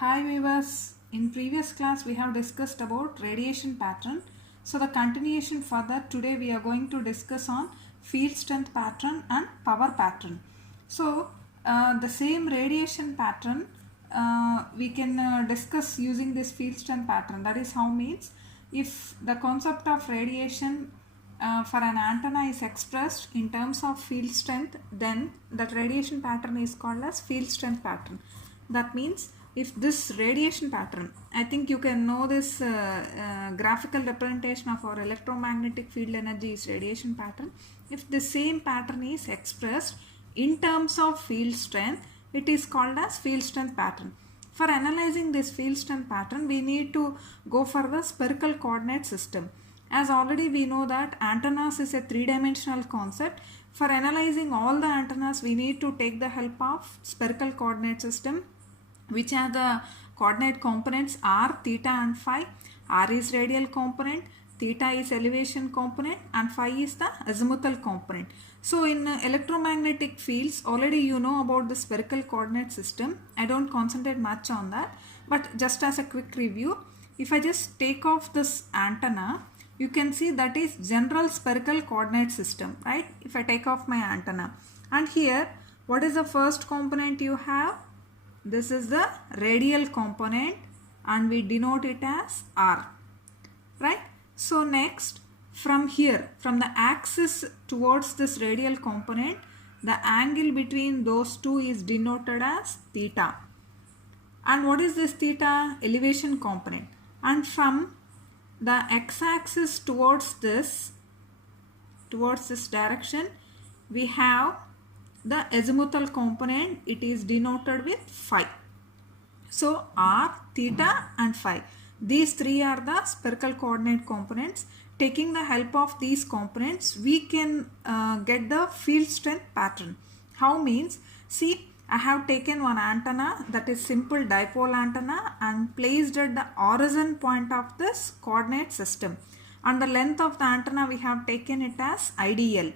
Hi viewers, in previous class we have discussed about radiation pattern. So the continuation further, today we are going to discuss on field strength pattern and power pattern. So the same radiation pattern we can discuss using this field strength pattern. That is how means if the concept of radiation for an antenna is expressed in terms of field strength, then that radiation pattern is called as field strength pattern. That means if this radiation pattern, I think you can know this graphical representation of our electromagnetic field energy is radiation pattern. If the same pattern is expressed in terms of field strength, it is called as field strength pattern. For analyzing this field strength pattern, we need to go for the spherical coordinate system. As already we know that antennas is a three-dimensional concept. For analyzing all the antennas, we need to take the help of spherical coordinate system, which are the coordinate components r, theta and phi. R is radial component, theta is elevation component and phi is the azimuthal component. So in electromagnetic fields, already you know about the spherical coordinate system. I don't concentrate much on that, but just as a quick review, if I just take off this antenna, you can see that is general spherical coordinate system, right? If I take off my antenna, and here what is the first component you have? This is the radial component and we denote it as R, right? So next, from here, from the axis towards this radial component, the angle between those two is denoted as theta. And what is this theta? Elevation component. And from the x-axis towards this direction, we have the azimuthal component. It is denoted with phi. So r, theta and phi, these three are the spherical coordinate components. Taking the help of these components, we can get the field strength pattern. How means, see, I have taken one antenna, that is simple dipole antenna, and placed at the origin point of this coordinate system, and the length of the antenna we have taken it as IDL.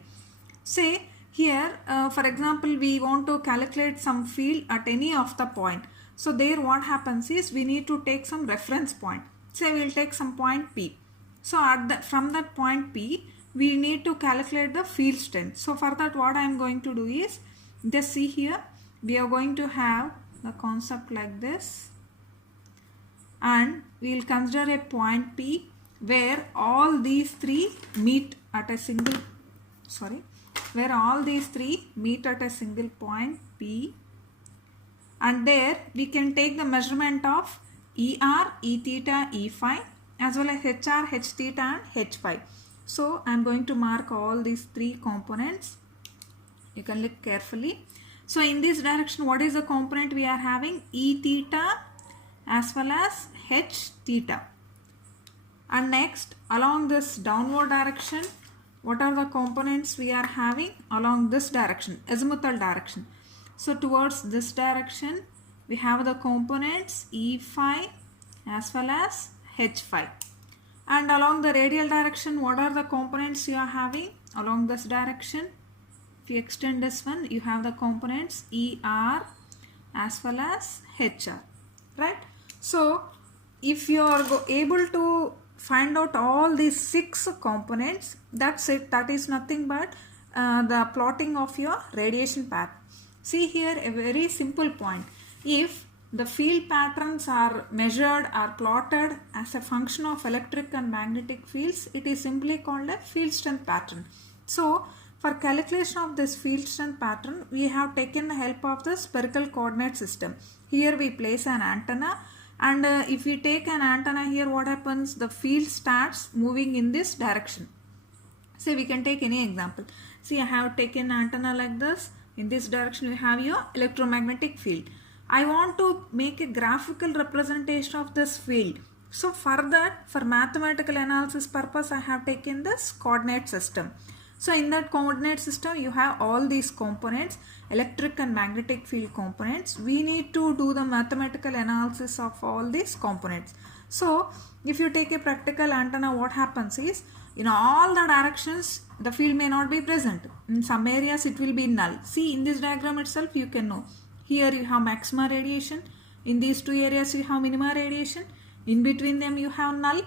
Say here, for example, we want to calculate some field at any of the point. So there what happens is we need to take some reference point. Say we will take some point P. So from that point P, we need to calculate the field strength. So for that, what I am going to do is, just see here, we are going to have the concept like this, and we will consider a point P where all these three meet at a single, where all these three meet at a single point P, and there we can take the measurement of ER, E theta, E phi, as well as HR, H theta and H phi. So I am going to mark all these three components. You can look carefully. So in this direction, what is the component we are having? E theta as well as H theta. And next, along this downward direction, what are the components we are having? Along this direction, azimuthal direction. So towards this direction, we have the components E phi as well as H phi. And along the radial direction, what are the components you are having? Along this direction, if you extend this one, you have the components ER as well as HR, right? So if you are able to find out all these 6 components, that's it. That is nothing but the plotting of your radiation path. See here a very simple point. If the field patterns are measured or plotted as a function of electric and magnetic fields, it is simply called a field strength pattern. So for calculation of this field strength pattern, we have taken the help of the spherical coordinate system. Here we place an antenna, and if we take an antenna here, what happens? The field starts moving in this direction. So we can take any example. See, I have taken antenna like this. In this direction, you have your electromagnetic field. I want to make a graphical representation of this field. So for that, for mathematical analysis purpose, I have taken this coordinate system. So in that coordinate system, you have all these components, electric and magnetic field components. We need to do the mathematical analysis of all these components. So if you take a practical antenna, what happens is, in all the directions, the field may not be present. In some areas, it will be null. See, in this diagram itself, you can know. Here you have maximum radiation, In these two areas you have minimum radiation, in between them you have null.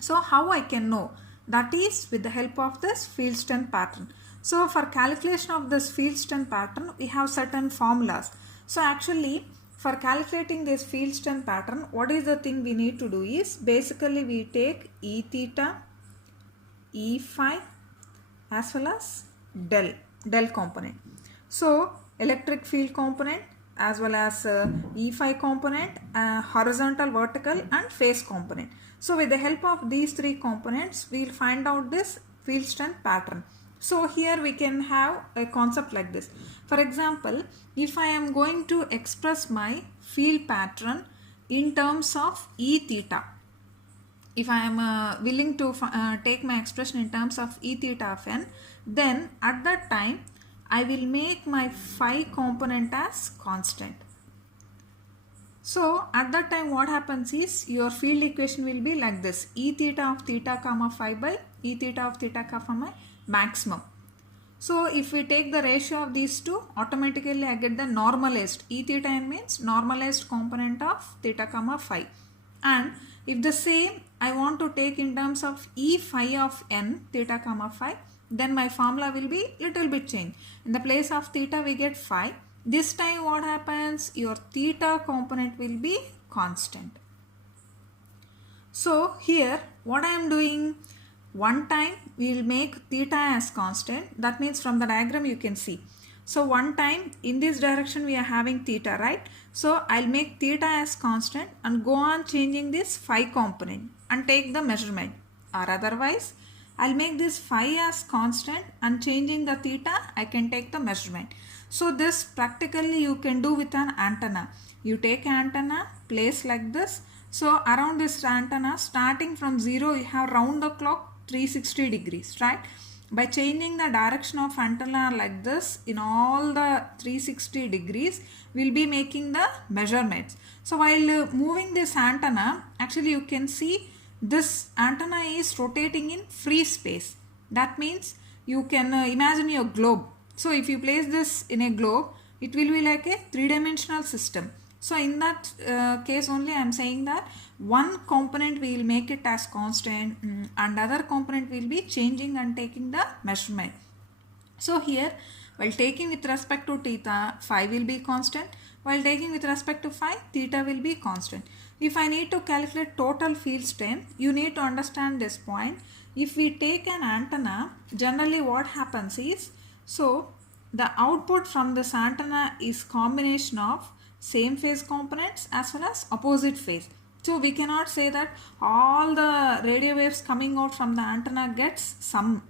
So how I can know? That is with the help of this field strength pattern. So for calculation of this field strength pattern, we have certain formulas. So actually for calculating this field strength pattern, what is the thing we need to do is basically we take E theta, E phi as well as del component. So electric field component as well as E phi component, horizontal, vertical and phase component. So with the help of these three components, we will find out this field strength pattern. So here we can have a concept like this. For example, if I am going to express my field pattern in terms of E theta, if I am willing to take my expression in terms of E theta of n, then at that time I will make my phi component as constant. So at that time what happens is your field equation will be like this: E theta of theta comma phi by E theta of theta comma maximum. So if we take the ratio of these two, automatically I get the normalized E theta n means normalized component of theta comma phi. And if the same I want to take in terms of E phi of n theta comma phi, then my formula will be little bit changed. In the place of theta we get phi. This time what happens? Your theta component will be constant. So here what I am doing, one time we will make theta as constant. That means from the diagram you can see. So one time in this direction we are having theta, right? So I'll make theta as constant and go on changing this phi component and take the measurement. Or otherwise I'll make this phi as constant and changing the theta I can take the measurement. So this practically you can do with an antenna. You take antenna, place like this. So around this antenna, starting from 0 you have round the clock 360 degrees, right? By changing the direction of antenna like this in all the 360 degrees, we'll be making the measurements. So while moving this antenna, actually you can see this antenna is rotating in free space. That means you can imagine your globe. So if you place this in a globe, it will be like a three-dimensional system. So in that case only I am saying that one component we will make it as constant and other component will be changing and taking the measurement. So here while taking with respect to theta, phi will be constant. While taking with respect to phi, theta will be constant. If I need to calculate total field strength, you need to understand this point. If we take an antenna, generally what happens is, so the output from this antenna is combination of same phase components as well as opposite phase. So we cannot say that all the radio waves coming out from the antenna gets some.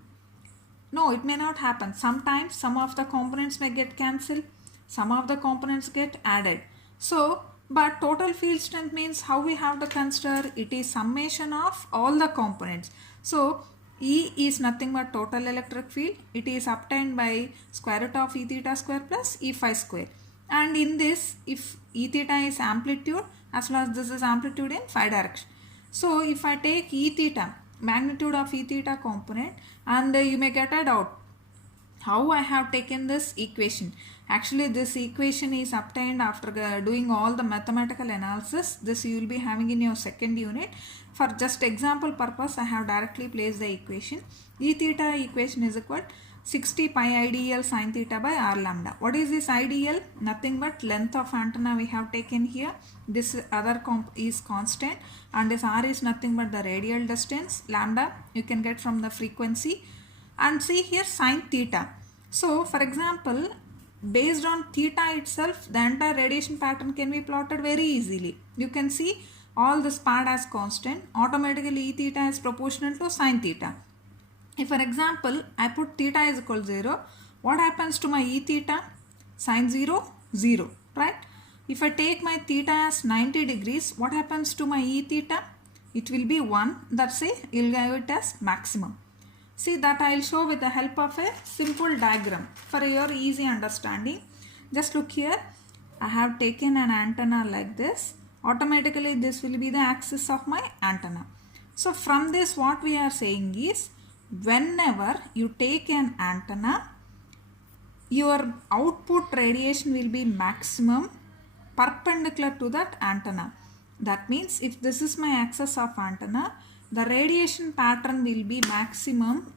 No, it may not happen. Sometimes some of the components may get cancelled, some of the components get added. So but total field strength means how we have to consider it is summation of all the components. So E is nothing but total electric field. It is obtained by square root of E theta square plus E phi square. And in this, if E theta is amplitude as well as this is amplitude in phi direction. So if I take E theta, magnitude of E theta component, and you may get a doubt how I have taken this equation. Actually this equation is obtained after doing all the mathematical analysis. This you will be having in your second unit. For just example purpose I have directly placed the equation. E theta equation is equal 60 pi IDL sin theta by r lambda. What is this IDL? Nothing but length of antenna we have taken here. This other comp is constant and this r is nothing but the radial distance. Lambda you can get from the frequency. And see here sin theta. So for example, based on theta itself, the entire radiation pattern can be plotted very easily. You can see all this part as constant. Automatically E theta is proportional to sin theta. If for example I put theta is equal to 0, what happens to my E theta? Sin 0, 0, right? If I take my theta as 90 degrees, what happens to my E theta? It will be 1. That's say you'll give it as maximum. See that I will show with the help of a simple diagram for your easy understanding. Just look here. I have taken an antenna like this. Automatically this will be the axis of my antenna. So from this what we are saying is, whenever you take an antenna, your output radiation will be maximum perpendicular to that antenna. That means if this is my axis of antenna, the radiation pattern will be maximum.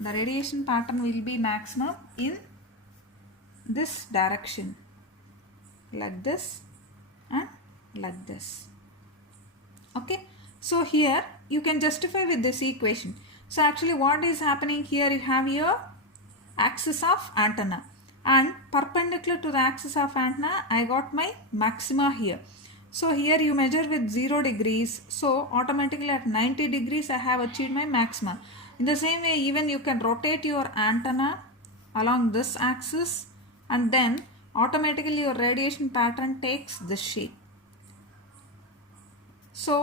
The radiation pattern will be maximum in this direction, like this and like this. Okay, so here you can justify with this equation. So actually what is happening here, you have your axis of antenna, and perpendicular to the axis of antenna I got my maxima here. So here you measure with 0 degrees, so automatically at 90 degrees I have achieved my maxima. In the same way, even you can rotate your antenna along this axis, and then automatically your radiation pattern takes this shape. So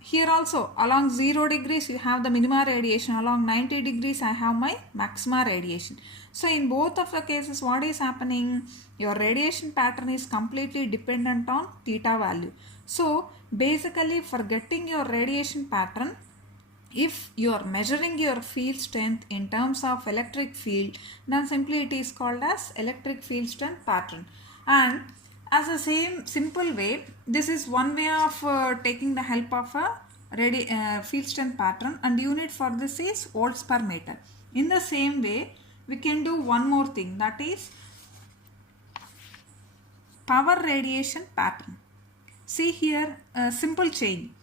here also along 0 degrees you have the minima radiation, along 90 degrees I have my maxima radiation. So in both of the cases what is happening, your radiation pattern is completely dependent on theta value. So basically for getting your radiation pattern, if you are measuring your field strength in terms of electric field, then simply it is called as electric field strength pattern. And as a same simple way, this is one way of taking the help of a field strength pattern, and unit for this is volts per meter. In the same way, we can do one more thing, that is power radiation pattern. See here a simple chain.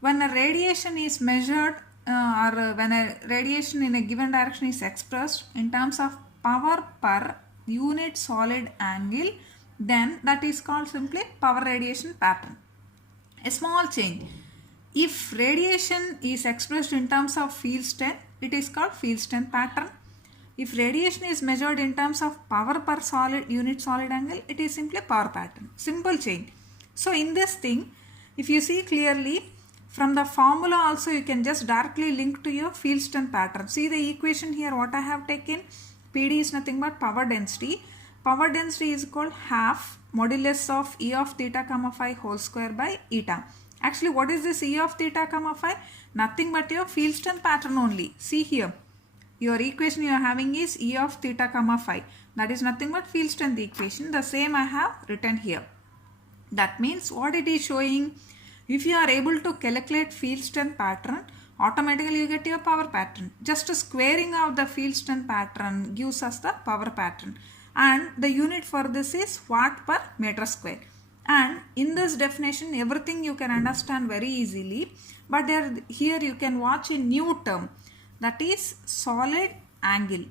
When a radiation is measured or when a radiation in a given direction is expressed in terms of power per unit solid angle, then that is called simply power radiation pattern. A small change. If radiation is expressed in terms of field strength, it is called field strength pattern. If radiation is measured in terms of power per unit solid angle, it is simply power pattern. Simple change. So in this thing, if you see clearly from the formula also, you can just directly link to your field strength pattern. See the equation here, what I have taken, PD is nothing but power density. Power density is called half modulus of E of theta comma phi whole square by eta. Actually what is this E of theta comma phi? Nothing but your field strength pattern only. See here, your equation you are having is E of theta comma phi. That is nothing but field strength equation. The same I have written here. That means what it is showing, if you are able to calculate field strength pattern, automatically you get your power pattern. Just a squaring of the field strength pattern gives us the power pattern. And the unit for this is watt per meter square. And in this definition, everything you can understand very easily. But here you can watch a new term, that is solid angle.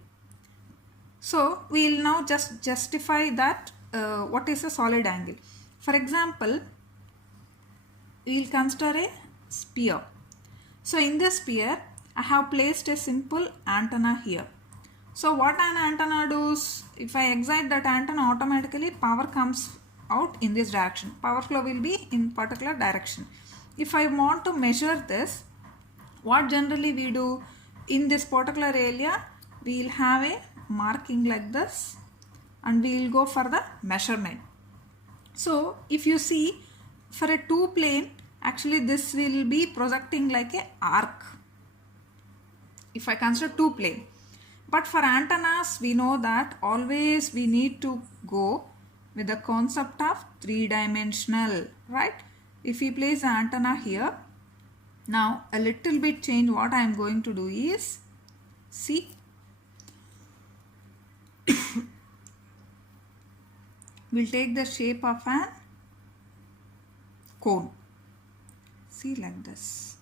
So we will now just justify that what is a solid angle. For example, we will consider a sphere. So in this sphere, I have placed a simple antenna here. So what an antenna does, if I excite that antenna, automatically power comes out in this direction. Power flow will be in particular direction. If I want to measure this, what generally we do in this particular area, we will have a marking like this and we will go for the measurement. So if you see for a two plane, actually this will be projecting like a arc if I consider two plane. But for antennas, we know that always we need to go with the concept of three-dimensional, right? If we place the antenna here, now a little bit change, what I am going to do is, see, we'll take the shape of an cone. See, like this.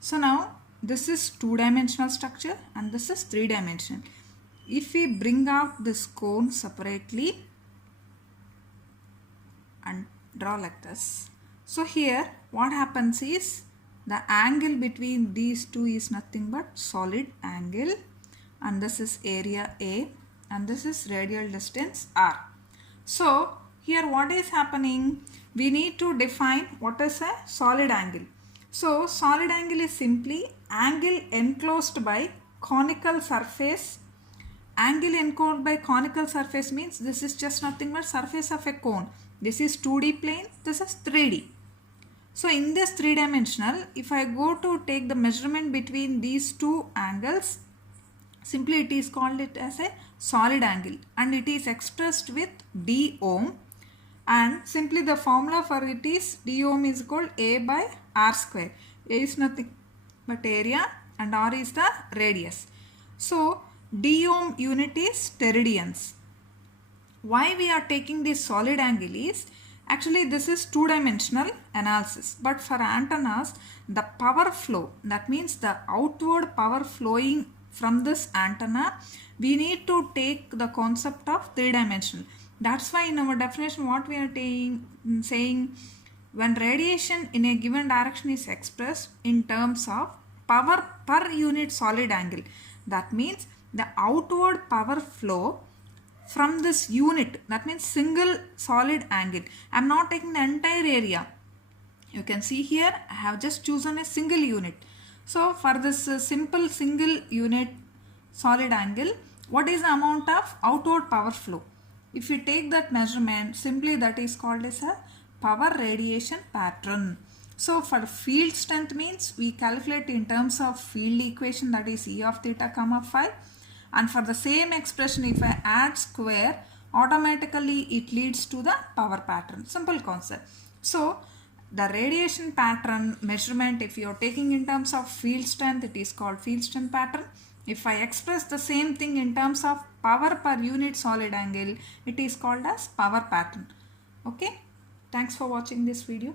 So now this is two-dimensional structure and this is three-dimensional. If we bring out this cone separately and draw like this, so here what happens is the angle between these two is nothing but solid angle, and this is area A and this is radial distance R. So here what is happening, we need to define what is a solid angle. So solid angle is simply angle enclosed by conical surface. Angle enclosed by conical surface means this is just nothing but surface of a cone. This is 2D plane, this is 3D. So in this three-dimensional, if I go to take the measurement between these two angles, simply it is called it as a solid angle and it is expressed with d ohm. and simply the formula for it is d ohm is equal A by r square. A is nothing but area and r is the radius. So d ohm unit is teridians. Why we are taking this solid angle is, actually this is two-dimensional analysis, but for antennas the power flow, that means the outward power flowing from this antenna, we need to take the concept of three-dimensional. That's why in our definition what we are saying, when radiation in a given direction is expressed in terms of power per unit solid angle, that means the outward power flow from this unit, that means single solid angle. I am not taking the entire area. You can see here I have just chosen a single unit. So for this simple single unit solid angle, what is the amount of outward power flow? If you take that measurement, simply that is called as a power radiation pattern. So for field strength means we calculate in terms of field equation, that is E of theta comma phi. And for the same expression, if I add square, automatically it leads to the power pattern. Simple concept. So the radiation pattern measurement, if you are taking in terms of field strength, it is called field strength pattern. If I express the same thing in terms of power per unit solid angle, it is called as power pattern. Okay. Thanks for watching this video.